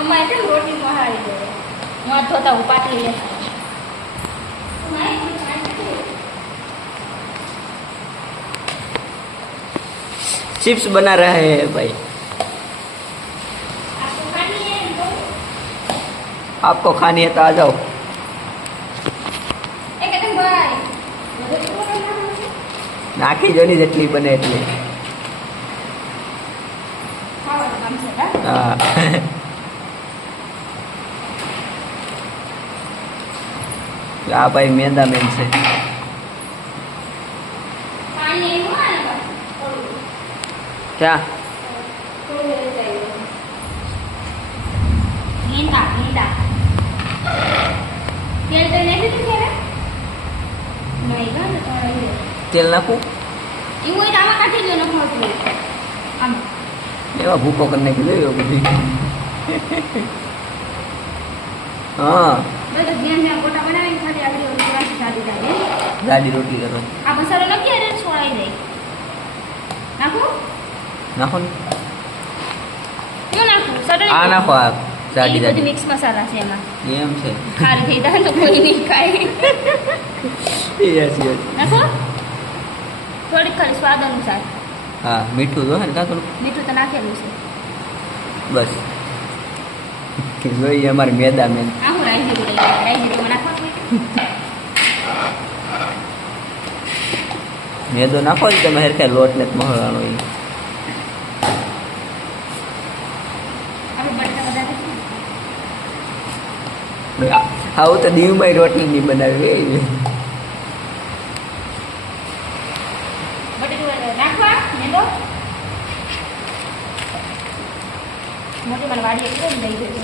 અમારે કેમ રોટલી મહારી દે ન થતા હું પાટલી લે चिप्स बना रहे हैं भाई। आपको खानी है तो आ जाओ। नाखी जो नहीं जेटली बने एटली। हाँ आ भाई मैदा मेन से क्या नींदा नींदा तेल तो नहीं भी तेरे नहीं का तो थोड़ा तेल नाखू ये वो डामा काटी लो ना बहुत लो हम एवा भूको करने के लिए बधी हाँ बस गेम में गोटा बनाने खाली आगे रोटी शादी जाए दादी रोटी करो आप मसाला लगी अरे छोड़ाई दे नाखो नाखो क्यों नाखो सडन आ नाखो आ दादी दादी मिक्स मसाला છે એમાં એમ છે ખાલી થઈ જાય તો કોઈ નહીં ખાય યસ યસ નાખો થોડીક ખાલી સ્વાદ અનુસાર હા મીઠું જો હે ને કાકડું મીઠું તો નાખેલું છે બસ જોઈએ અમારે મેદા મેન આ હું રાઈ જીરું નાખો મેદો નાખો જ તમે હેરખે લોટ ને મહળવાનો એ આપણે બટાકા બધા આવું તો દીવમાં રોટલી નહીં બનાવી બટાકા નાખવા મેદો મોટી મને વાડી એકદમ દઈ દેજો